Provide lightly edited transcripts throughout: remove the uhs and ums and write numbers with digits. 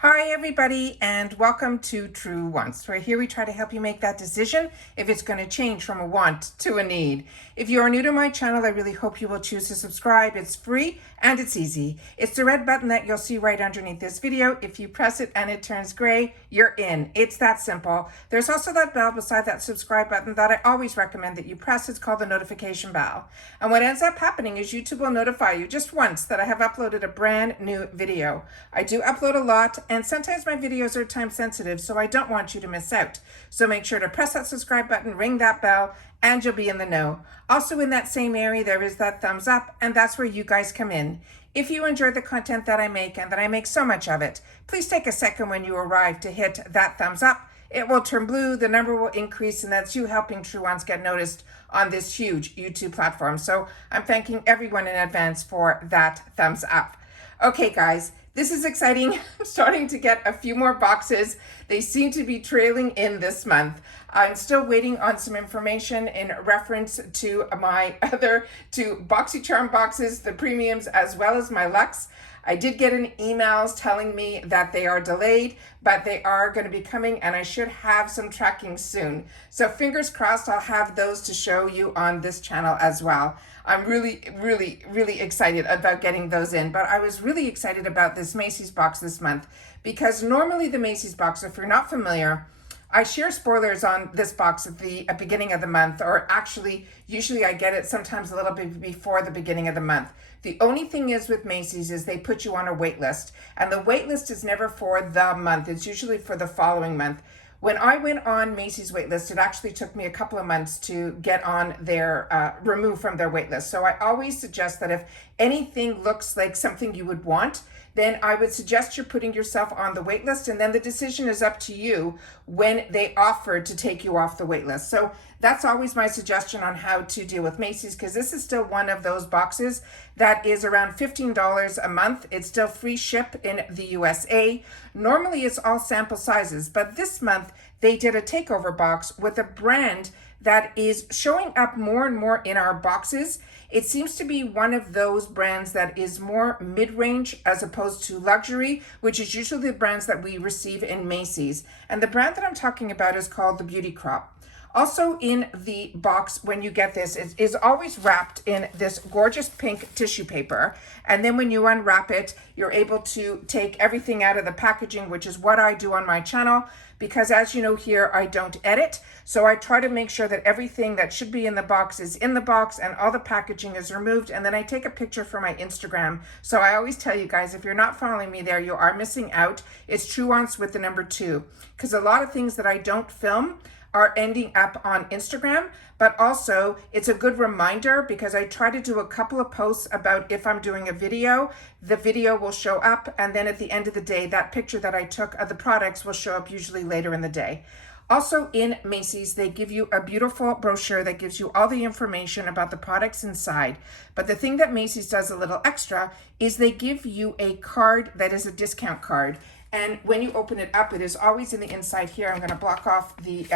Hi everybody, and welcome to True Wants, where here we try to help you make that decision if it's going to change from a want to a need. If you are new to my channel, I really hope you will choose to subscribe. It's free and it's easy. It's the red button that you'll see right underneath this video. If you press it and it turns gray, you're in. It's that simple. There's also that bell beside that subscribe button that I always recommend that you press. It's called the notification bell. And what ends up happening is YouTube will notify you just once that I have uploaded a brand new video. I do upload a lot, and sometimes my videos are time sensitive, so I don't want you to miss out. So make sure to press that subscribe button, ring that bell, and you'll be in the know. Also in that same area, there is that thumbs up, and that's where you guys come in. If you enjoy the content that I make, and that I make so much of it, please take a second when you arrive to hit that thumbs up. It will turn blue, the number will increase, and that's you helping True Ones get noticed on this huge YouTube platform. So I'm thanking everyone in advance for that thumbs up. Okay, guys, this is exciting. I'm starting to get a few more boxes. They seem to be trailing in this month. I'm still waiting on some information in reference to my other two BoxyCharm boxes, the premiums, as well as my Luxe. I did get an emails telling me that they are delayed, but they are going to be coming, and I should have some tracking soon. So fingers crossed I'll have those to show you on this channel as well. I'm really excited about getting those in, but I was really excited about this Macy's box this month because normally the Macy's box, if you're not familiar, I share spoilers on this box at the beginning of the month, or actually, usually I get it sometimes a little bit before the beginning of the month. The only thing is with Macy's is they put you on a wait list, and the wait list is never for the month. It's usually for the following month. When I went on Macy's wait list, it actually took me a couple of months to get on their, removed from their wait list. So I always suggest that if anything looks like something you would want, then I would suggest you're putting yourself on the wait list, and then the decision is up to you when they offer to take you off the wait list. So that's always my suggestion on how to deal with Macy's, because this is still one of those boxes that is around $15 a month. It's still free ship in the USA. Normally it's all sample sizes, but this month they did a takeover box with a brand that is showing up more and more in our boxes. It seems to be one of those brands that is more mid-range as opposed to luxury, which is usually the brands that we receive in Macy's. And the brand that I'm talking about is called the Beauty Crop. Also in the box, when you get this, it is always wrapped in this gorgeous pink tissue paper. And then when you unwrap it, you're able to take everything out of the packaging, which is what I do on my channel. Because as you know here, I don't edit. So I try to make sure that everything that should be in the box is in the box and all the packaging is removed. And then I take a picture for my Instagram. So I always tell you guys, if you're not following me there, you are missing out. It's True Wants with the number 2. Because a lot of things that I don't film are ending up on Instagram, but also it's a good reminder because I try to do a couple of posts about if I'm doing a video, the video will show up, and then at the end of the day, that picture that I took of the products will show up usually later in the day. Also in Macy's, they give you a beautiful brochure that gives you all the information about the products inside. But the thing that Macy's does a little extra is they give you a card that is a discount card. And when you open it up, it is always in the inside here. I'm going to block off the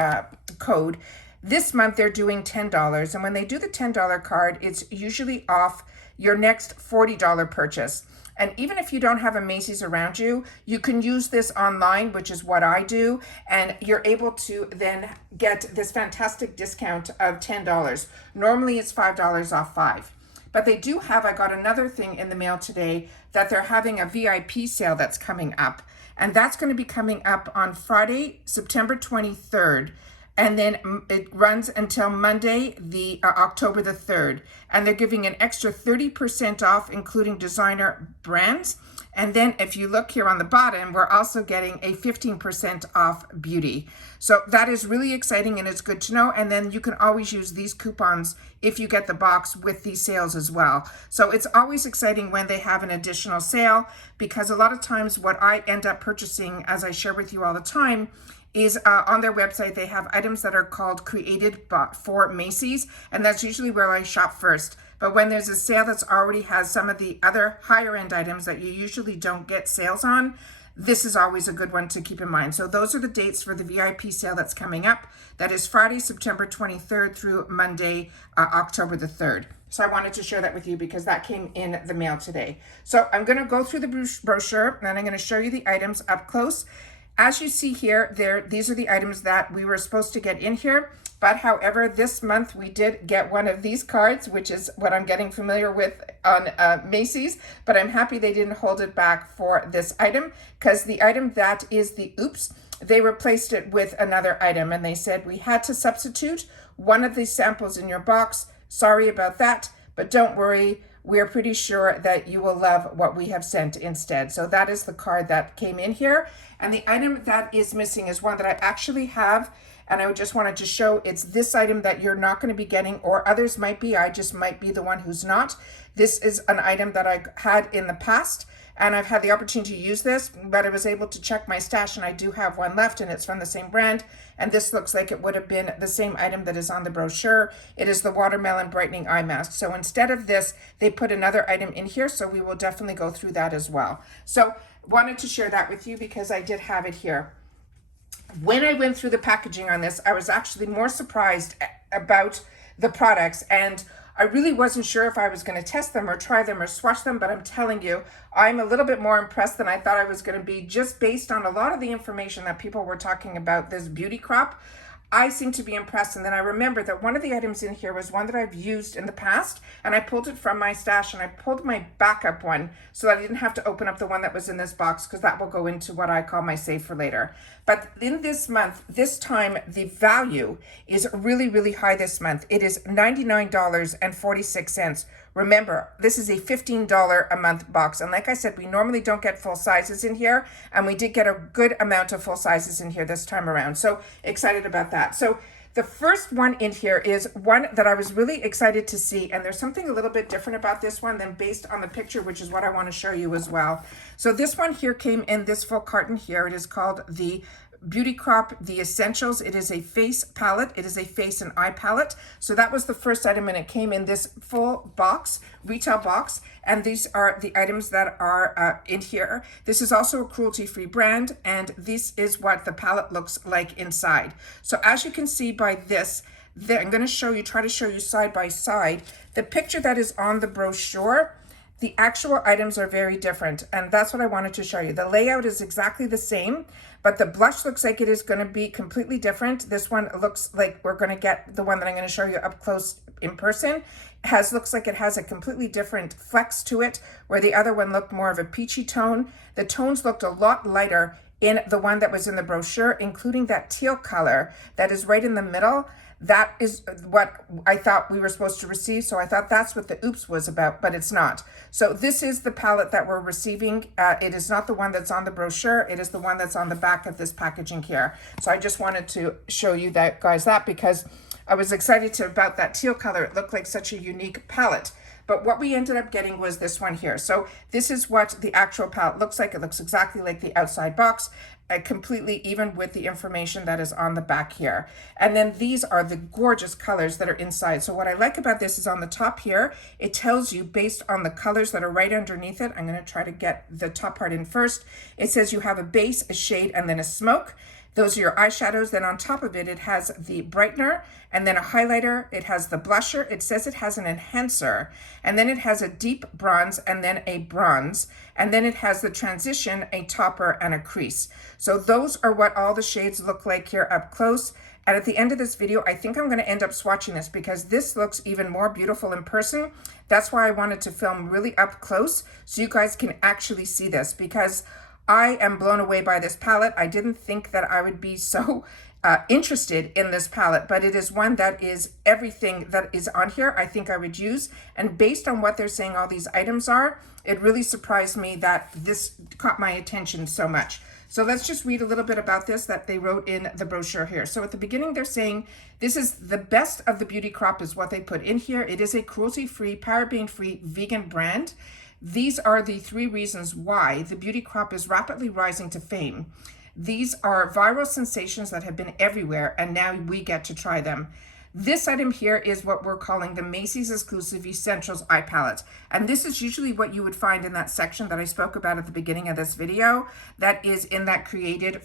code. This month, they're doing $10. And when they do the $10 card, it's usually off your next $40 purchase. And even if you don't have a Macy's around you, you can use this online, which is what I do. And you're able to then get this fantastic discount of $10. Normally, it's $5 off 5. But they do have, I got another thing in the mail today, that they're having a VIP sale that's coming up. And that's going to be coming up on Friday, September 23rd. And then it runs until Monday, October the 3rd. And they're giving an extra 30% off, including designer brands. And then if you look here on the bottom, we're also getting a 15% off beauty. So that is really exciting, and it's good to know. And then you can always use these coupons if you get the box with these sales as well. So it's always exciting when they have an additional sale, because a lot of times what I end up purchasing, as I share with you all the time, is on their website, they have items that are called created for Macy's, and that's usually where I shop first. But when there's a sale that's already has some of the other higher end items that you usually don't get sales on, this is always a good one to keep in mind. So those are the dates for the VIP sale that's coming up. That is Friday, September 23rd through Monday, October the 3rd. So I wanted to share that with you because that came in the mail today. So I'm going to go through the brochure and I'm going to show you the items up close. As you see here, these are the items that we were supposed to get in here. But however, this month we did get one of these cards, which is what I'm getting familiar with on Macy's. But I'm happy they didn't hold it back for this item, because the item that is the Oops, they replaced it with another item. And they said we had to substitute one of the samples in your box. Sorry about that, but don't worry. We're pretty sure that you will love what we have sent instead. So that is the card that came in here. And the item that is missing is one that I actually have. And I just wanted to show it's this item that you're not going to be getting, or others might be. I just might be the one who's not. This is an item that I had in the past, and I've had the opportunity to use this, but I was able to check my stash, and I do have one left, and it's from the same brand. And this looks like it would have been the same item that is on the brochure. It is the Watermelon Brightening Eye Mask. So instead of this, they put another item in here, so we will definitely go through that as well. So wanted to share that with you because I did have it here. When I went through the packaging on this, I was actually more surprised about the products, and I really wasn't sure if I was going to test them or try them or swatch them, but I'm telling you, I'm a little bit more impressed than I thought I was going to be, just based on a lot of the information that people were talking about this beauty crop. I seem to be impressed. And then I remember that one of the items in here was one that I've used in the past, and I pulled it from my stash, and I pulled my backup one so that I didn't have to open up the one that was in this box, because that will go into what I call my save for later. But in this month, this time, the value is really, really high this month. It is $99.46. Remember, this is a $15 a month box. And like I said, we normally don't get full sizes in here, and we did get a good amount of full sizes in here this time around. So excited about that. So the first one in here is one that I was really excited to see, and there's something a little bit different about this one than based on the picture, which is what I want to show you as well. So this one here came in this full carton here. It is called the Beauty Crop, the Essentials. It is a face palette. It is a face and eye palette. So that was the first item, and it came in this full box, retail box. And these are the items that are in here. This is also a cruelty-free brand, and this is what the palette looks like inside. So as you can see by this, I'm going to try to show you side by side. The picture that is on the brochure, the actual items are very different, and that's what I wanted to show you. The layout is exactly the same, but the blush looks like it is going to be completely different. This one looks like we're going to get the one that I'm going to show you up close in person. Looks like it has a completely different flex to it, where the other one looked more of a peachy tone. The tones looked a lot lighter in the one that was in the brochure, including that teal color that is right in the middle. That is what I thought we were supposed to receive. So I thought that's what the Oops was about, but it's not. So this is the palette that we're receiving. It is not the one that's on the brochure. It is the one that's on the back of this packaging here. So I just wanted to show you that, guys, that because I was excited about that teal color. It looked like such a unique palette. But what we ended up getting was this one here. So this is what the actual palette looks like. It looks exactly like the outside box, completely even with the information that is on the back here. And then these are the gorgeous colors that are inside. So what I like about this is on the top here, it tells you based on the colors that are right underneath it. I'm going to try to get the top part in first. It says you have a base, a shade, and then a smoke. Those are your eyeshadows. Then on top of it, it has the brightener and then a highlighter. It has the blusher. It says it has an enhancer. And then it has a deep bronze and then a bronze. And then it has the transition, a topper, and a crease. So those are what all the shades look like here up close. And at the end of this video, I think I'm going to end up swatching this because this looks even more beautiful in person. That's why I wanted to film really up close so you guys can actually see this, because I am blown away by this palette. I didn't think that I would be so interested in this palette, but it is one that is everything that is on here I think I would use. And based on what they're saying all these items are, it really surprised me that this caught my attention so much. So let's just read a little bit about this that they wrote in the brochure here. So at the beginning, they're saying this is the best of the beauty crop is what they put in here. It is a cruelty-free, paraben-free vegan brand. These are the 3 reasons why the beauty crop is rapidly rising to fame. These are viral sensations that have been everywhere, and now we get to try them. This item here is what we're calling the Macy's Exclusive Essentials Eye Palette. And this is usually what you would find in that section that I spoke about at the beginning of this video, that is in that created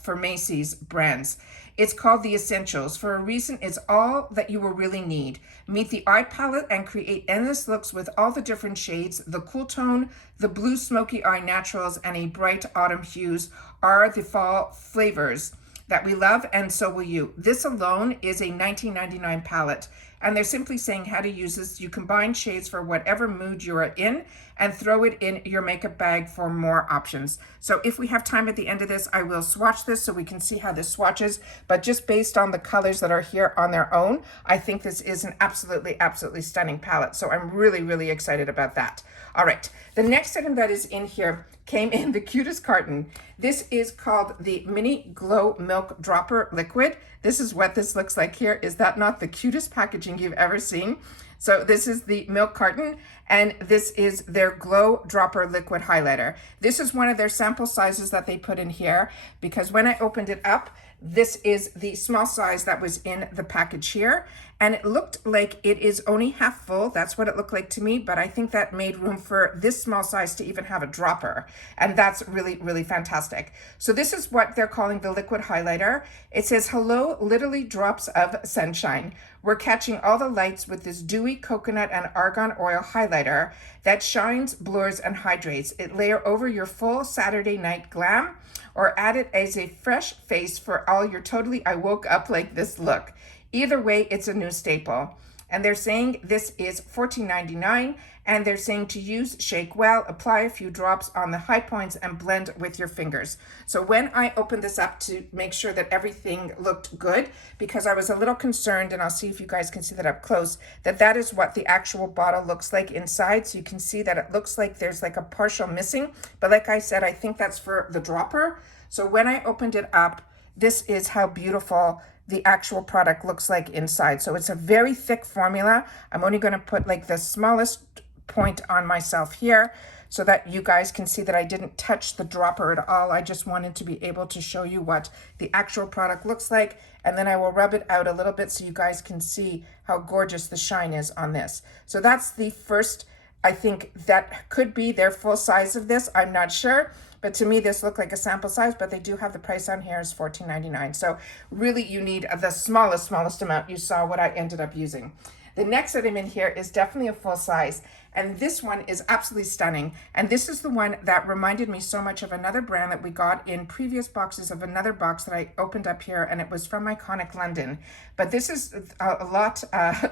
for Macy's brands. It's called the Essentials. For a reason, it's all that you will really need. Meet the eye palette and create endless looks with all the different shades. The cool tone, the blue smoky eye naturals, and a bright autumn hues are the fall flavors that we love, and so will you. This alone is a $19.99 palette, and they're simply saying how to use this. You combine shades for whatever mood you are in and throw it in your makeup bag for more options. So if we have time at the end of this, I will swatch this so we can see how this swatches, but just based on the colors that are here on their own, I think this is an absolutely, absolutely stunning palette. So I'm really, really excited about that. All right, the next item that is in here came in the cutest carton. This is called the Mini Glow Milk Dropper Liquid. This is what this looks like here. Is that not the cutest packaging you've ever seen? So this is the milk carton, and this is their Glow Dropper Liquid Highlighter. This is one of their sample sizes that they put in here, because when I opened it up, this is the small size that was in the package here, and it looked like it is only half full. That's what it looked like to me, but I think that made room for this small size to even have a dropper, and that's really, really fantastic. So this is what they're calling the liquid highlighter. It says, hello, literally drops of sunshine. We're catching all the lights with this dewy coconut and argan oil highlighter that shines, blurs, and hydrates. It layer over your full Saturday night glam, or add it as a fresh face for all your totally I woke up like this look. Either way, it's a new staple. And they're saying this is $14.99, and they're saying to use, shake well, apply a few drops on the high points, and blend with your fingers. So when I opened this up to make sure that everything looked good, because I was a little concerned, and I'll see if you guys can see that up close, that is what the actual bottle looks like inside. So you can see that it looks like there's like a partial missing, but like I said, I think that's for the dropper. So when I opened it up, this is how beautiful the actual product looks like inside. So it's a very thick formula. I'm only going to put like the smallest point on myself here so that you guys can see that I didn't touch the dropper at all. I just wanted to be able to show you what the actual product looks like, and then I will rub it out a little bit so you guys can see how gorgeous the shine is on this. So that's the first, I think that could be their full size of this. I'm not sure. But to me, this looked like a sample size, but they do have the price on here is $14.99. So really you need the smallest amount. You saw what I ended up using. The next item in here is definitely a full size, and this one is absolutely stunning. And this is the one that reminded me so much of another brand that we got in previous boxes of another box that I opened up here, and it was from Iconic London. But this is a lot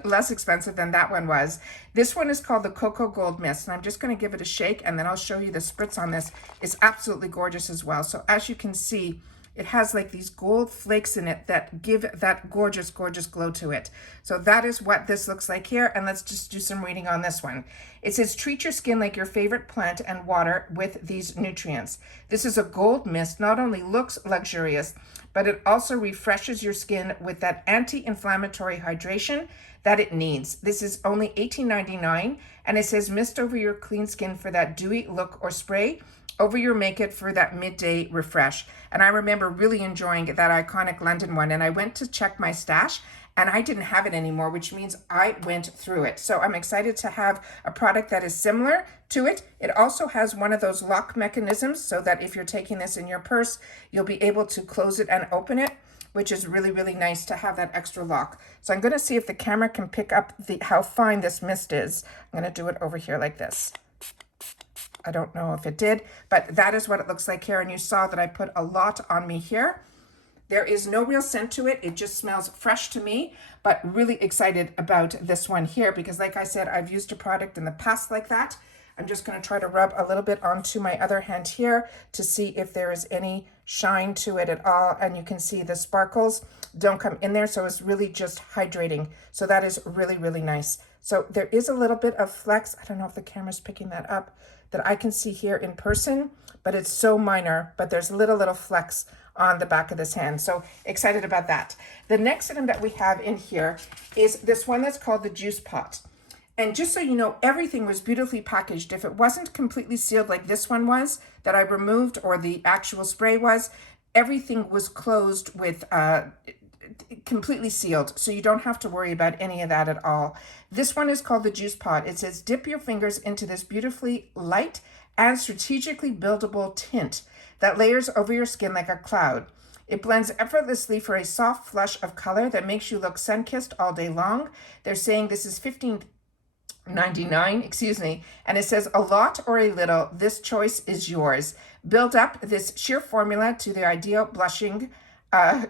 less expensive than that one was. This one is called the Cocoa Gold Mist, and I'm just going to give it a shake, and then I'll show you the spritz on this. It's absolutely gorgeous as well. So as you can see, it has like these gold flakes in it that give that gorgeous, gorgeous glow to it. So that is what this looks like here. And let's just do some reading on this one. It says, treat your skin like your favorite plant and water with these nutrients. This is a gold mist, not only looks luxurious, but it also refreshes your skin with that anti-inflammatory hydration that it needs. This is only $18.99, and it says mist over your clean skin for that dewy look, or spray over your makeup for that midday refresh. And I remember really enjoying that Iconic London one, and I went to check my stash and I didn't have it anymore, which means I went through it. So I'm excited to have a product that is similar to it. It also has one of those lock mechanisms so that if you're taking this in your purse, you'll be able to close it and open it, which is really, really nice to have that extra lock. So I'm going to see if the camera can pick up how fine this mist is. I'm going to do it over here like this. I don't know if it did, but that is what it looks like here. And you saw that I put a lot on me here. There is no real scent to it. It just smells fresh to me, but really excited about this one here because like I said, I've used a product in the past like that. I'm just going to try to rub a little bit onto my other hand here to see if there is any shine to it at all. And you can see the sparkles don't come in there. So it's really just hydrating. So that is really, really nice. So there is a little bit of flex. I don't know if the camera's picking that up, that I can see here in person, but it's so minor, but there's little flecks on the back of this hand. So excited about that. The next item that we have in here is this one that's called the Juice Pot. And just so you know, everything was beautifully packaged. If it wasn't completely sealed like this one was that I removed, or the actual spray was, everything was closed with completely sealed, so you don't have to worry about any of that at all. This one is called the Juice Pot. It says, dip your fingers into this beautifully light and strategically buildable tint that layers over your skin like a cloud. It blends effortlessly for a soft flush of color that makes you look sun-kissed all day long. They're saying this is $15.99, excuse me, and it says, a lot or a little, this choice is yours. Build up this sheer formula to the ideal blushing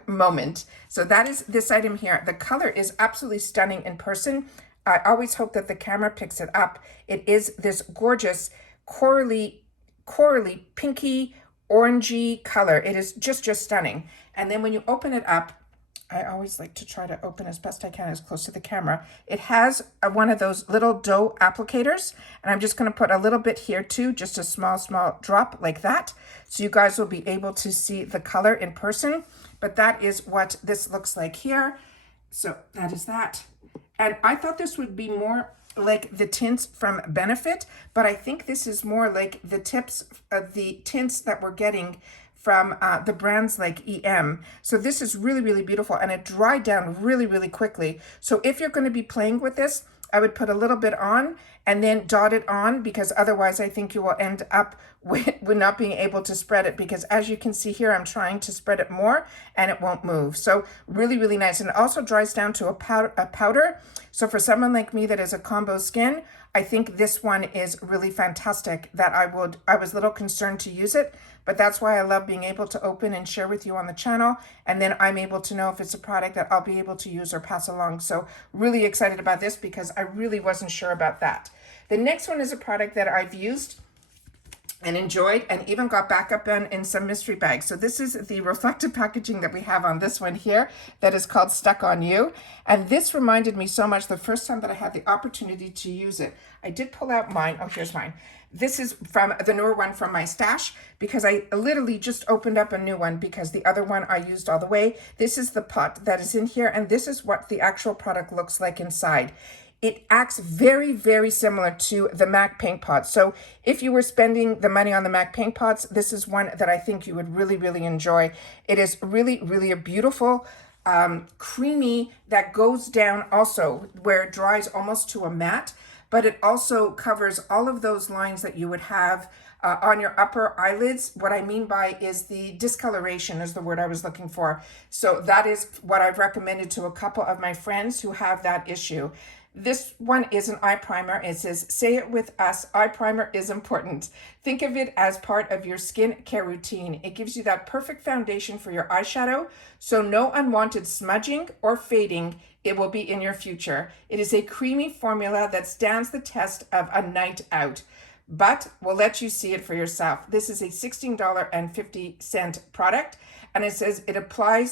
moment. So that is this item here. The color is absolutely stunning in person. I always hope that the camera picks it up. It is this gorgeous corally pinky orangey color. It is just stunning. And then when you open it up, I always like to try to open as best I can as close to the camera. It has one of those little dough applicators, and I'm just going to put a little bit here too, just a small drop like that, so you guys will be able to see the color in person. But that is what this looks like here. So that is that. And I thought this would be more like the tints from Benefit, but I think this is more like the tips of the tints that we're getting from the brands like EM. So this is really beautiful, and it dried down really quickly. So if you're going to be playing with this, I would put a little bit on and then dot it on, because otherwise I think you will end up with not being able to spread it, because as you can see here, I'm trying to spread it more and it won't move. So really nice. And it also dries down to a powder. So for someone like me that is a combo skin, I think this one is really fantastic. That I was a little concerned to use it, but that's why I love being able to open and share with you on the channel. And then I'm able to know if it's a product that I'll be able to use or pass along. So really excited about this, because I really wasn't sure about that. The next one is a product that I've used and enjoyed, and even got back up in some mystery bags. So this is the reflective packaging that we have on this one here that is called Stuck on You. And this reminded me so much the first time that I had the opportunity to use it. I did pull out mine. Oh, here's mine. This is from the newer one from my stash, because I literally just opened up a new one because the other one I used all the way. This is the pot that is in here, and this is what the actual product looks like inside. It acts very similar to the MAC paint pots. So if you were spending the money on the MAC paint pots, this is one that I think you would really enjoy. It is really a beautiful, creamy, that goes down also where it dries almost to a matte, but it also covers all of those lines that you would have on your upper eyelids. What I mean by is the discoloration is the word I was looking for. So that is what I've recommended to a couple of my friends who have that issue. This one is an eye primer. It says, say it with us, eye primer is important. Think of it as part of your skin care routine. It gives you that perfect foundation for your eyeshadow, so no unwanted smudging or fading. It will be in your future. It is a creamy formula that stands the test of a night out, but we'll let you see it for yourself. This is a $16.50 product, and it says apply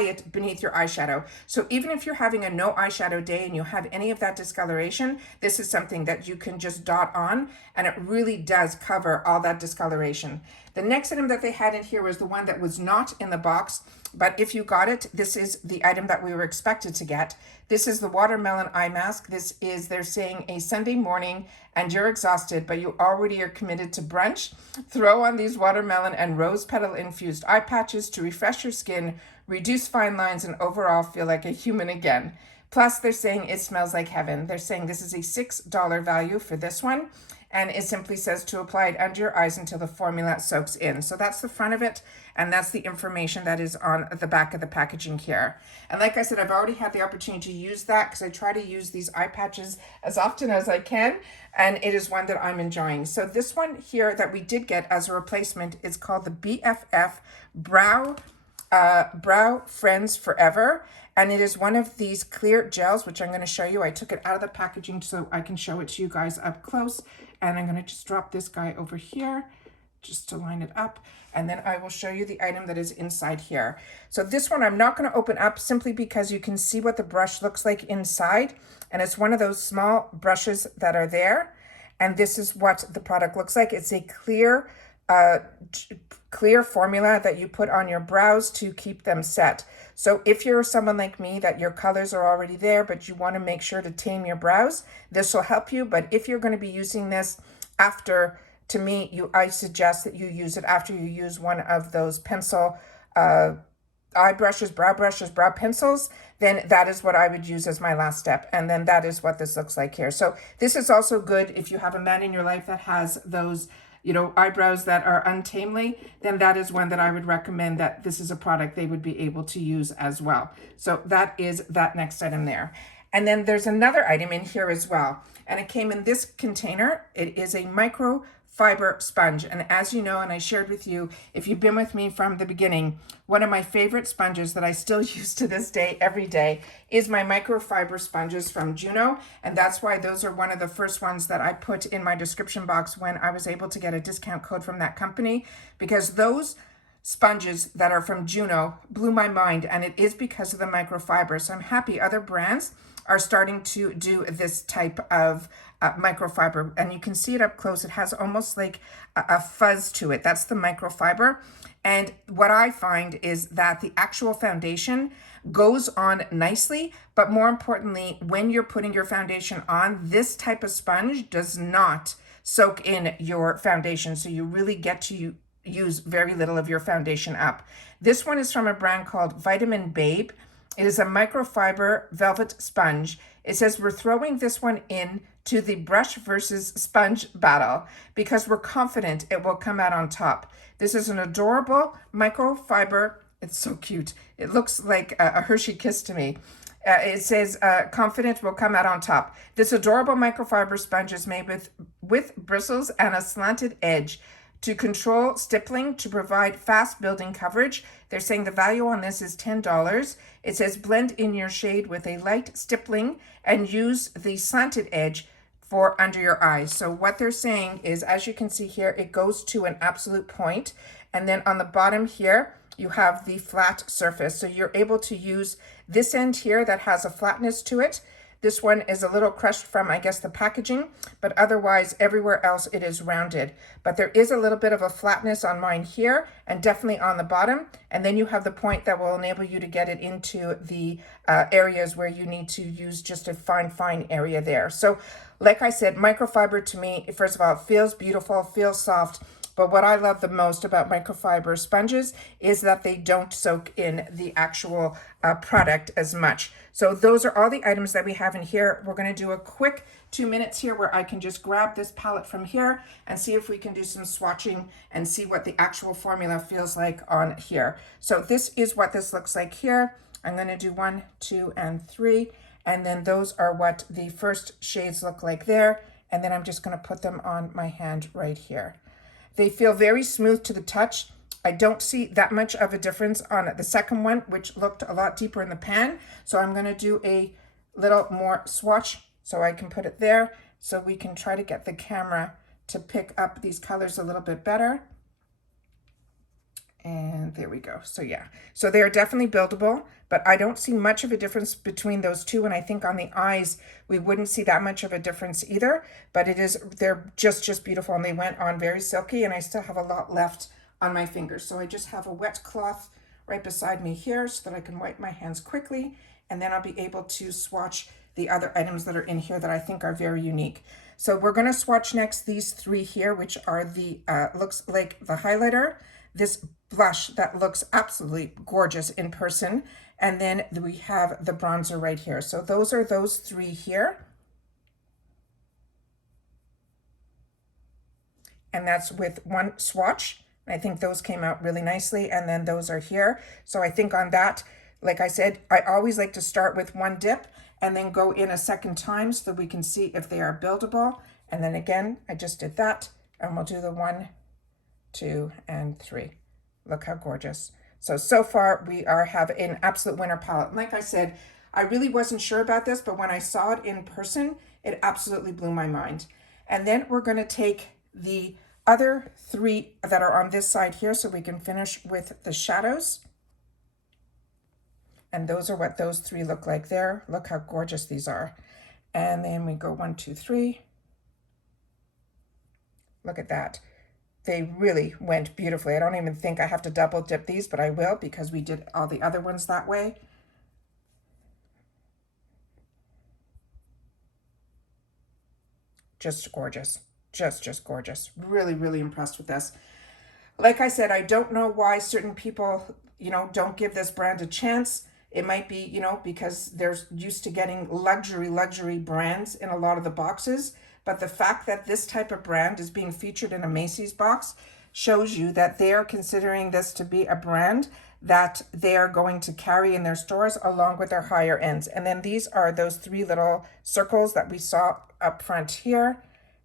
it beneath your eyeshadow. So even if you're having a no eyeshadow day and you have any of that discoloration, this is something that you can just dot on, and it really does cover all that discoloration. The next item that they had in here was the one that was not in the box, but if you got it, this is the item that we were expected to get. This is the watermelon eye mask. This is, they're saying, a Sunday morning and you're exhausted, but you already are committed to brunch. Throw on these watermelon and rose petal infused eye patches to refresh your skin, reduce fine lines, and overall feel like a human again. Plus, they're saying it smells like heaven. They're saying this is a $6 value for this one. And it simply says to apply it under your eyes until the formula soaks in. So that's the front of it, and that's the information that is on the back of the packaging here. And like I said, I've already had the opportunity to use that because I try to use these eye patches as often as I can, and it is one that I'm enjoying. So this one here that we did get as a replacement is called the BFF Brow Friends Forever. And it is one of these clear gels, which I'm going to show you. I took it out of the packaging so I can show it to you guys up close. And I'm going to just drop this guy over here just to line it up. And then I will show you the item that is inside here. So this one I'm not going to open up simply because you can see what the brush looks like inside. And it's one of those small brushes that are there. And this is what the product looks like. It's a clear formula that you put on your brows to keep them set. So if you're someone like me that your colors are already there, but you want to make sure to tame your brows, this will help you. But if you're going to be using this after, to me, I suggest that you use it after you use one of those pencil eye brushes, brow pencils, then that is what I would use as my last step. And then that is what this looks like here. So this is also good if you have a man in your life that has those, you know, eyebrows that are untamely, then that is one that I would recommend, that this is a product they would be able to use as well. So that is that next item there. And then there's another item in here as well. And it came in this container. It is a microfiber sponge. And as you know, and I shared with you, if you've been with me from the beginning, one of my favorite sponges that I still use to this day, every day, is my microfiber sponges from Juno. And that's why those are one of the first ones that I put in my description box when I was able to get a discount code from that company, because those sponges that are from Juno blew my mind, and it is because of the microfiber. So I'm happy other brands are starting to do this type of microfiber, and you can see it up close. It has almost like a fuzz to it. That's the microfiber. And what I find is that the actual foundation goes on nicely, but more importantly, when you're putting your foundation on, this type of sponge does not soak in your foundation. So you really get to use very little of your foundation up. This one is from a brand called Vitamin Babe. It is a microfiber velvet sponge. It says we're throwing this one in to the brush versus sponge battle because we're confident it will come out on top. This is an adorable microfiber. It's so cute. It looks like a Hershey Kiss to me. It says confident will come out on top. This adorable microfiber sponge is made with bristles and a slanted edge to control stippling to provide fast building coverage. They're saying the value on this is $10. It says blend in your shade with a light stippling and use the slanted edge for under your eyes. So what they're saying is, as you can see here, it goes to an absolute point. And then on the bottom here, you have the flat surface. So you're able to use this end here that has a flatness to it. This one is a little crushed from, I guess, the packaging, but otherwise everywhere else it is rounded. But there is a little bit of a flatness on mine here and definitely on the bottom. And then you have the point that will enable you to get it into the areas where you need to use just a fine area there. So like I said, microfiber to me, first of all, it feels beautiful, feels soft. But what I love the most about microfiber sponges is that they don't soak in the actual product as much. So those are all the items that we have in here. We're going to do a quick 2 minutes here where I can just grab this palette from here and see if we can do some swatching and see what the actual formula feels like on here. So this is what this looks like here. I'm going to do 1, 2, and 3. And then those are what the first shades look like there. And then I'm just going to put them on my hand right here. They feel very smooth to the touch. I don't see that much of a difference on the second one, which looked a lot deeper in the pan. So I'm going to do a little more swatch so I can put it there so we can try to get the camera to pick up these colors a little bit better. And there we go. So yeah, so they're definitely buildable, but I don't see much of a difference between those two. And I think on the eyes, we wouldn't see that much of a difference either, but they're just beautiful. And they went on very silky, and I still have a lot left on my fingers. So I just have a wet cloth right beside me here so that I can wipe my hands quickly. And then I'll be able to swatch the other items that are in here that I think are very unique. So we're going to swatch next these three here, which are the, looks like the highlighter, this blush that looks absolutely gorgeous in person, and then we have the bronzer right here. So those are those three here. And that's with one swatch. I think those came out really nicely, and then those are here. So I think on that, like I said, I always like to start with one dip and then go in a second time so that we can see if they are buildable. And then again, I just did that, and we'll do the 1, 2, and 3. Look how gorgeous. So far we have an absolute winner palette. And like I said, I really wasn't sure about this, but when I saw it in person, it absolutely blew my mind. And then we're going to take the other three that are on this side here so we can finish with the shadows. And those are what those three look like there. Look how gorgeous these are. And then we go 1, 2, 3. Look at that. They really went beautifully. I don't even think I have to double dip these, but I will because we did all the other ones that way. Just gorgeous. Just gorgeous. Really impressed with this. Like I said, I don't know why certain people, don't give this brand a chance. It might be, because they're used to getting luxury brands in a lot of the boxes. But the fact that this type of brand is being featured in a Macy's box shows you that they are considering this to be a brand that they are going to carry in their stores along with their higher ends. And then these are those 3 little circles that we saw up front here.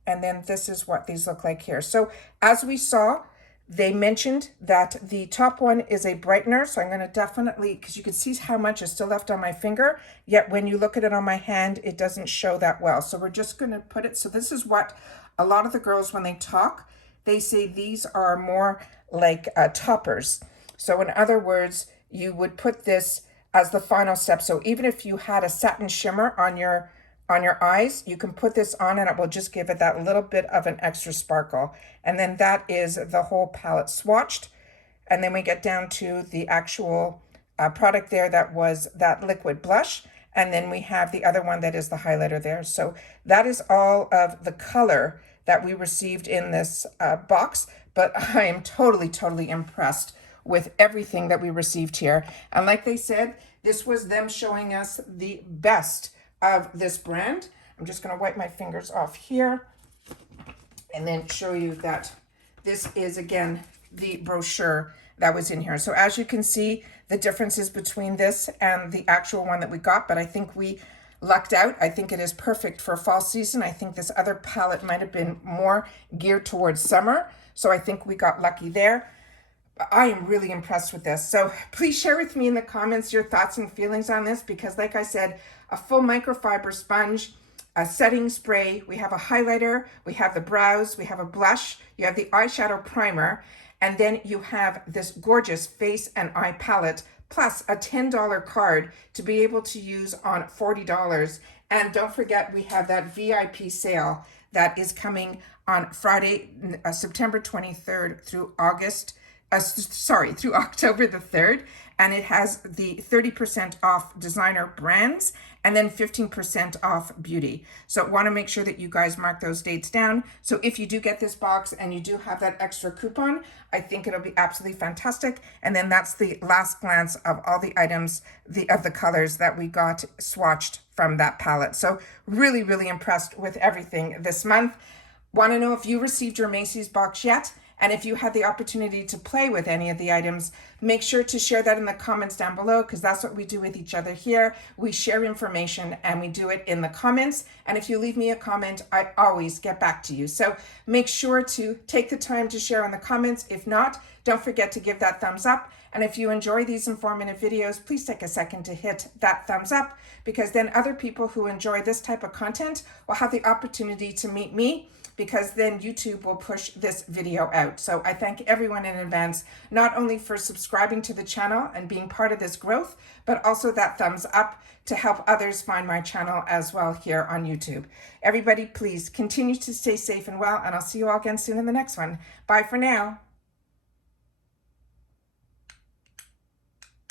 And then this is what these look like here. So as we saw, they mentioned that the top one is a brightener. So I'm going to definitely, because you can see how much is still left on my finger, yet when you look at it on my hand, it doesn't show that well. So we're just going to put it. So this is what a lot of the girls, when they talk, they say these are more like toppers. So in other words, you would put this as the final step. So even if you had a satin shimmer on your eyes, you can put this on and it will just give it that little bit of an extra sparkle. And then that is the whole palette swatched. And then we get down to the actual product there that was that liquid blush. And then we have the other one that is the highlighter there. So that is all of the color that we received in this box. But I am totally impressed with everything that we received here. And like they said, this was them showing us the best of this brand. I'm just going to wipe my fingers off here and then show you that this is, again, the brochure that was in here. So as you can see, the differences between this and the actual one that we got, but I think we lucked out. I think it is perfect for fall season. I think this other palette might have been more geared towards summer. So I think we got lucky there. I am really impressed with this. So please share with me in the comments your thoughts and feelings on this, because like I said, a full microfiber sponge, a setting spray, we have a highlighter, we have the brows, we have a blush, you have the eyeshadow primer, and then you have this gorgeous face and eye palette, plus a $10 card to be able to use on $40. And don't forget, we have that VIP sale that is coming on Friday, September 23rd through through October the 3rd. And it has the 30% off designer brands and then 15% off beauty. So I want to make sure that you guys mark those dates down. So if you do get this box and you do have that extra coupon, I think it'll be absolutely fantastic. And then that's the last glance of all the items, of the colors that we got swatched from that palette. So really impressed with everything this month. Want to know if you received your Macy's box yet? And if you had the opportunity to play with any of the items, make sure to share that in the comments down below, because that's what we do with each other here. We share information and we do it in the comments. And if you leave me a comment, I always get back to you. So make sure to take the time to share in the comments. If not, don't forget to give that thumbs up. And if you enjoy these informative videos, please take a second to hit that thumbs up, because then other people who enjoy this type of content will have the opportunity to meet me, because then YouTube will push this video out. So I thank everyone in advance, not only for subscribing to the channel and being part of this growth, but also that thumbs up to help others find my channel as well here on YouTube. Everybody, please continue to stay safe and well, and I'll see you all again soon in the next one. Bye for now.